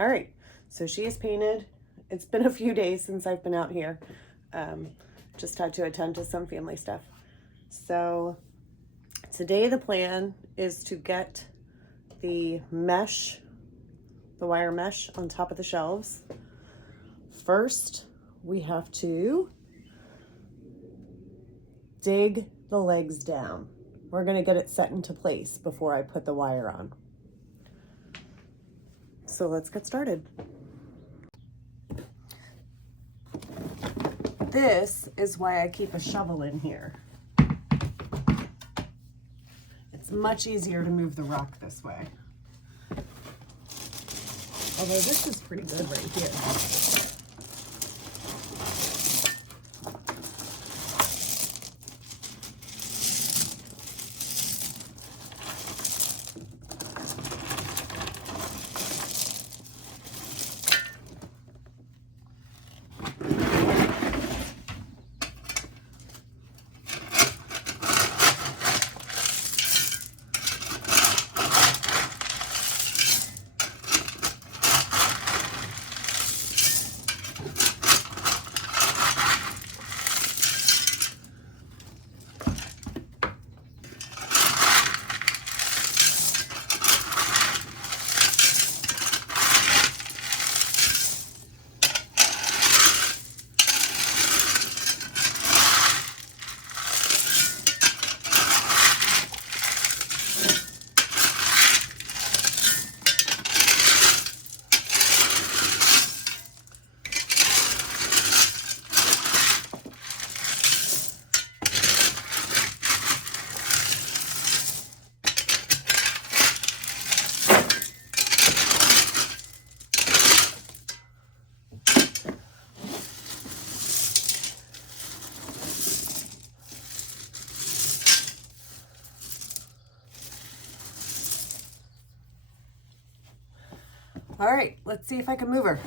All right, so she is painted. It's been a few days since I've been out here. Just had to attend to some family stuff. So today the plan is to get the mesh, the wire mesh on top of the shelves. First, we have to dig the legs down. We're gonna get it set into place before I put the wire on. So let's get started. This is why I keep a shovel in here. It's much easier to move the rock this way. Although this is pretty good right here. All right, let's see if I can move her.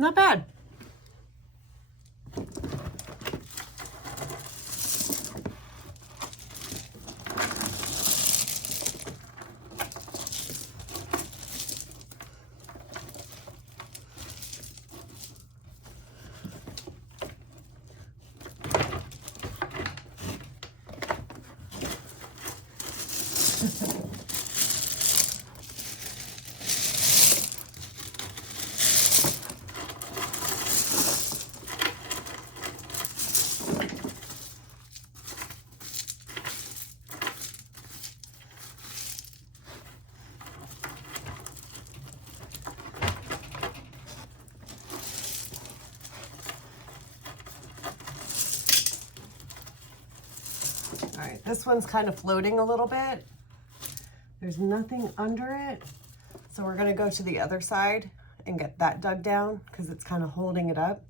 Not bad. All right, this one's kind of floating a little bit. There's nothing under it. So we're gonna go to the other side and get that dug down because it's kind of holding it up.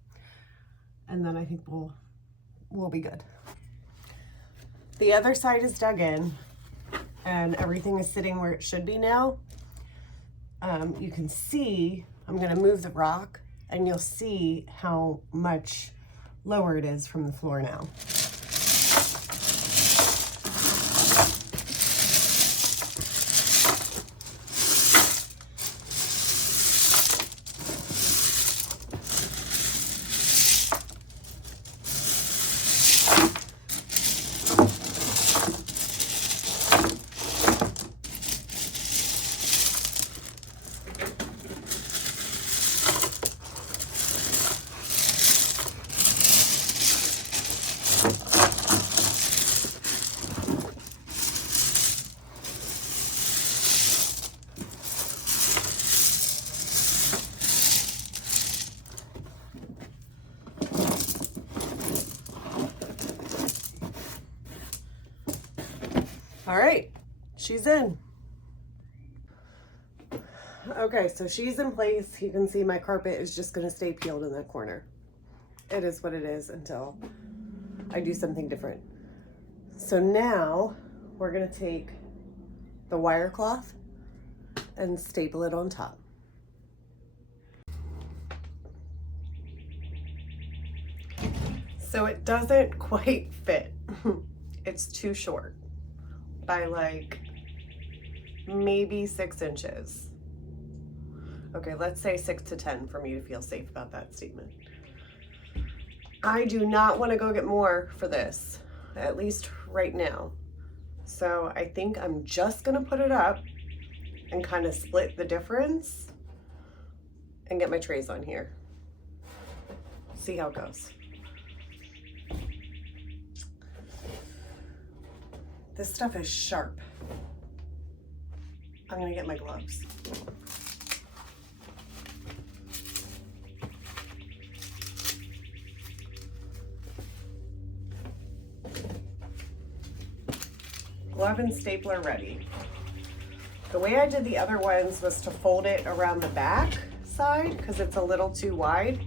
And then I think we'll be good. The other side is dug in and everything is sitting where it should be now. You can see, I'm gonna move the rock and you'll see how much lower it is from the floor now. All right, she's in. Okay, so she's in place. You can see my carpet is just gonna stay peeled in that corner. It is what it is until I do something different. So now we're gonna take the wire cloth and staple it on top. So it doesn't quite fit. It's too short by like maybe 6 inches. Okay, let's say 6 to 10 for me to feel safe about that statement. I do not want to go get more for this, at least right now. So I think I'm just gonna put it up and kind of split the difference and get my trays on here. See how it goes. This stuff is sharp. I'm gonna get my gloves. Glove and stapler ready. The way I did the other ones was to fold it around the back side because it's a little too wide.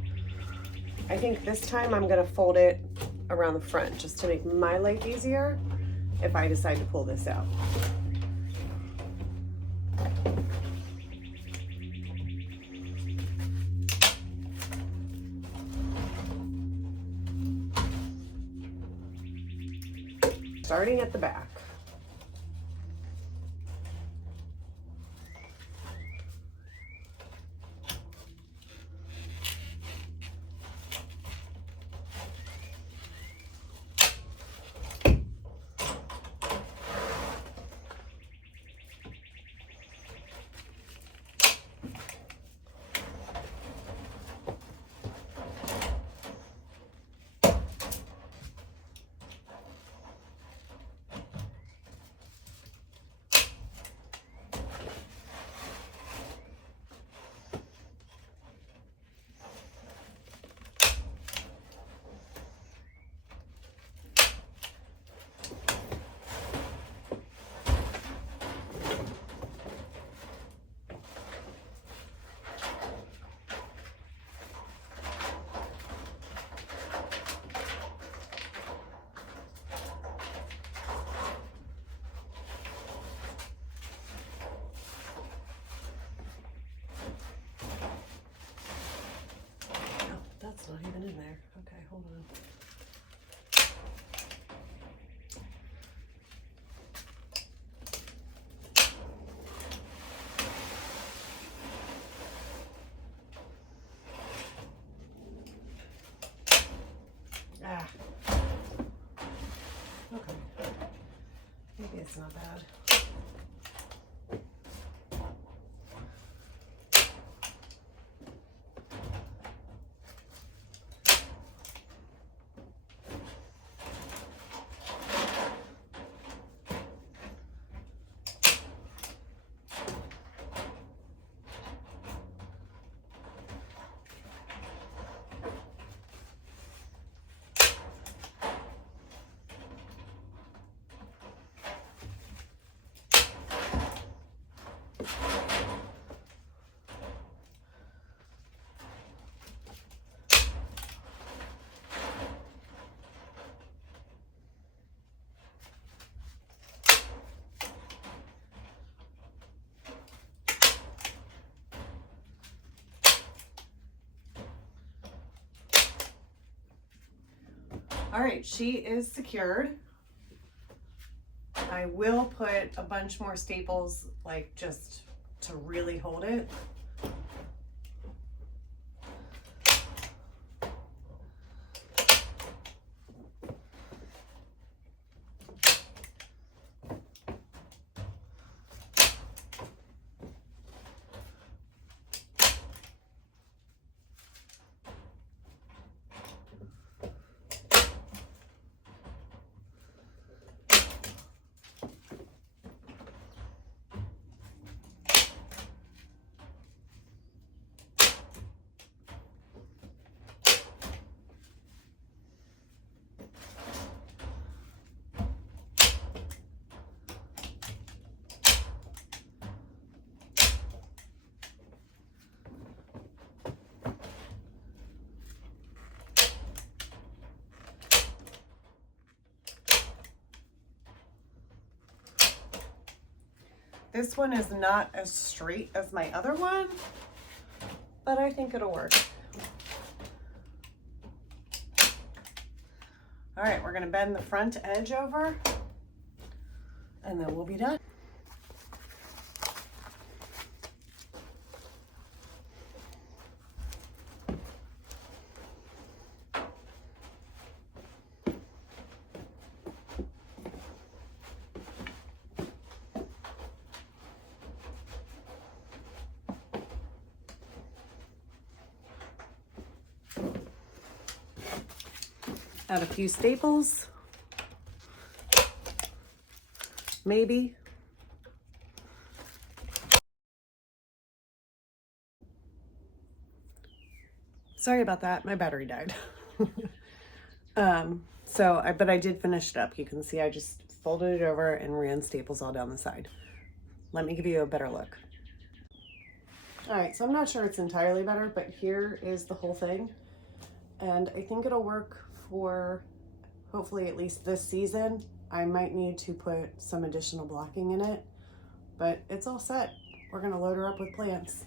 I think this time I'm gonna fold it around the front just to make my life easier if I decide to pull this out. Starting at the back. That's not even in there. Okay, hold on. Ah. Okay. Maybe it's not bad. All right, she is secured. I will put a bunch more staples, like just to really hold it. This one is not as straight as my other one, but I think it'll work. All right, we're gonna bend the front edge over and then we'll be done. Add a few staples, maybe. Sorry about that, my battery died. But I did finish it up. You can see I just folded it over and ran staples all down the side. Let me give you a better look. All right, so I'm not sure it's entirely better, but here is the whole thing. And I think it'll work for hopefully at least this season. I might need to put some additional blocking in it, but it's all set. We're gonna load her up with plants.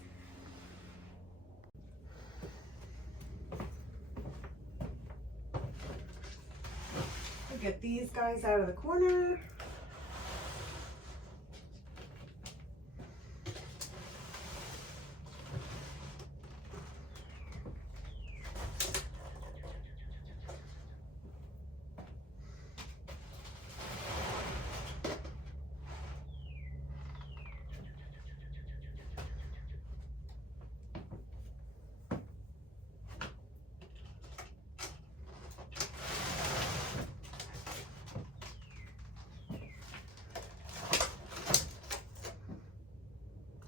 We'll get these guys out of the corner.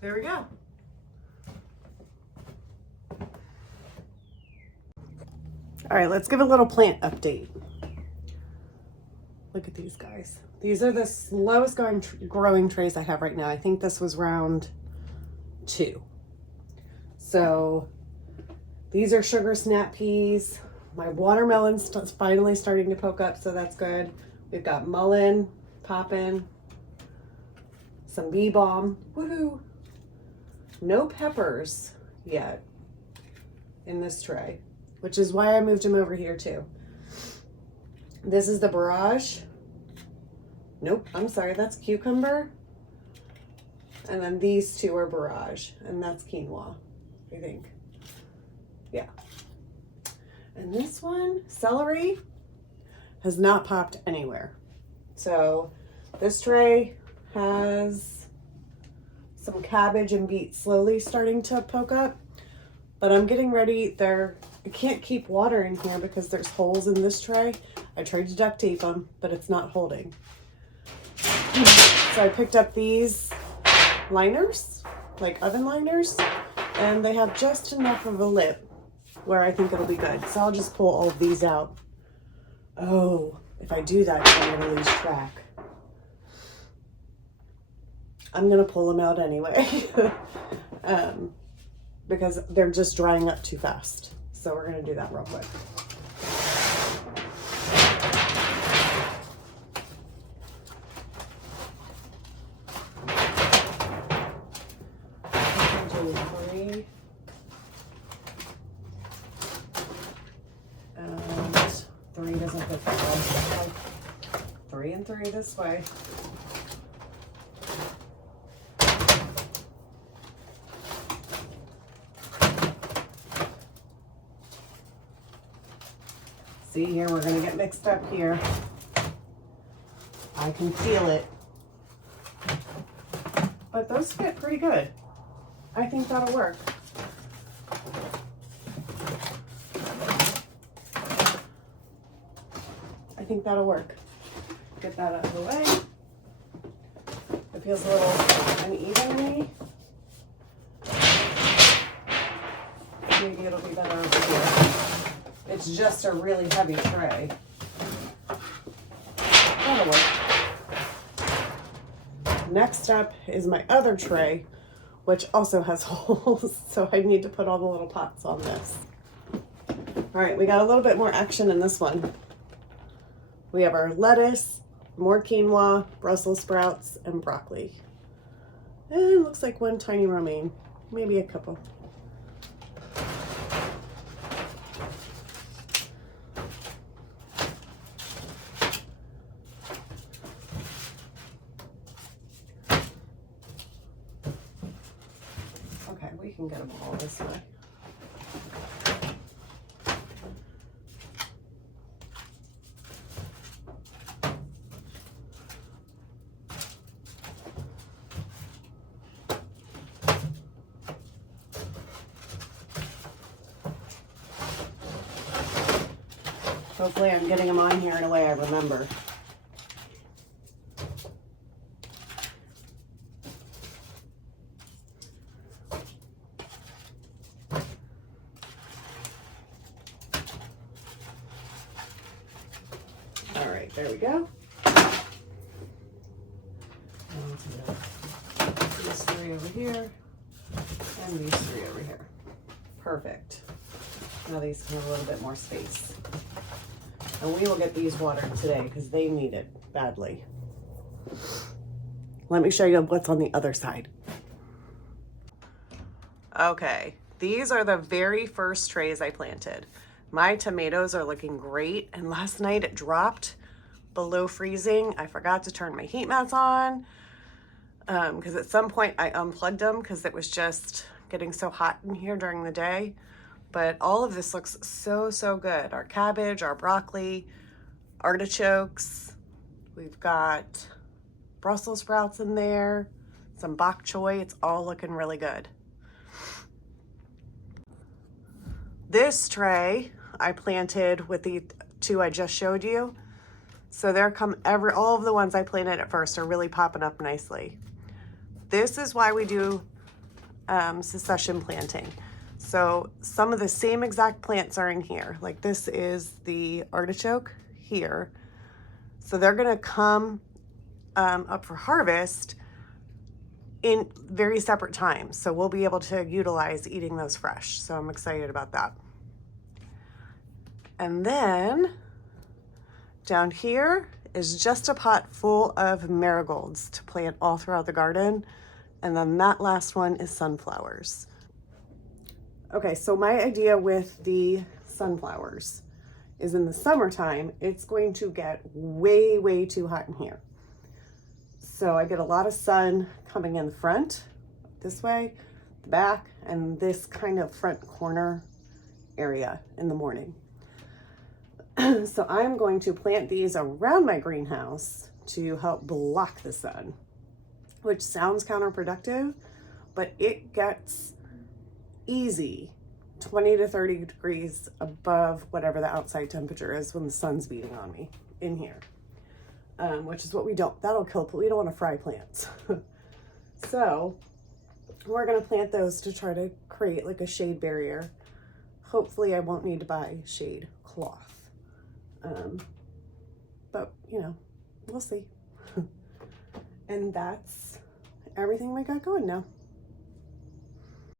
There we go. All right, let's give a little plant update. Look at these guys. These are the slowest growing trays I have right now. I think this was round 2. So these are sugar snap peas. My watermelon's finally starting to poke up, so that's good. We've got mullein popping, some bee balm, woohoo. No peppers yet in this tray, which is why I moved him over here too. This is the barrage. Nope, I'm sorry, that's cucumber. And then these two are barrage, and that's quinoa, I think. Yeah. And this one, celery, has not popped anywhere. So this tray has some cabbage and beets slowly starting to poke up, but I'm getting ready. I can't keep water in here because there's holes in this tray. I tried to duct tape them, but it's not holding. So I picked up these liners, like oven liners, and they have just enough of a lip where I think it'll be good. So I'll just pull all of these out. Oh, if I do that, I'm gonna lose track. I'm gonna pull them out anyway because they're just drying up too fast. So we're gonna do that real quick. Do 3 and 3 doesn't fit that way. 3 and 3 this way. See here, we're gonna get mixed up here. I can feel it. But those fit pretty good. I think that'll work. I think that'll work. Get that out of the way. It feels a little uneven to me. Maybe it'll be better over here. It's just a really heavy tray. That'll work. Next up is my other tray, which also has holes, so I need to put all the little pots on this. All right, we got a little bit more action in this one. We have our lettuce, more quinoa, Brussels sprouts, and broccoli. And it looks like one tiny romaine, maybe a couple. we can get them all this way. Hopefully I'm getting them on here in a way I remember. All right, there we go. These three over here, and these three over here. Perfect. Now these can have a little bit more space. And we will get these watered today because they need it badly. Let me show you what's on the other side. Okay, these are the very first trays I planted. My tomatoes are looking great, and last night it dropped below freezing. I forgot to turn my heat mats on because at some point I unplugged them because it was just getting so hot in here during the day. But all of this looks so good. Our cabbage, our broccoli, artichokes. We've got Brussels sprouts in there, some bok choy. It's all looking really good. This tray I planted with the two I just showed you. So there come all of the ones I planted at first are really popping up nicely. This is why we do succession planting. So some of the same exact plants are in here. Like this is the artichoke here. So they're gonna come up for harvest in very separate times. So we'll be able to utilize eating those fresh. So I'm excited about that. And then down here is just a pot full of marigolds to plant all throughout the garden. And then that last one is sunflowers. Okay, so my idea with the sunflowers is in the summertime, it's going to get way too hot in here. So I get a lot of sun coming in the front, this way, the back, and this kind of front corner area in the morning. So I'm going to plant these around my greenhouse to help block the sun, which sounds counterproductive, but it gets easy 20 to 30 degrees above whatever the outside temperature is when the sun's beating on me in here, which is what that'll kill, we don't want to fry plants. So we're going to plant those to try to create like a shade barrier. Hopefully I won't need to buy shade cloth. But you know, we'll see. And that's everything we got going now.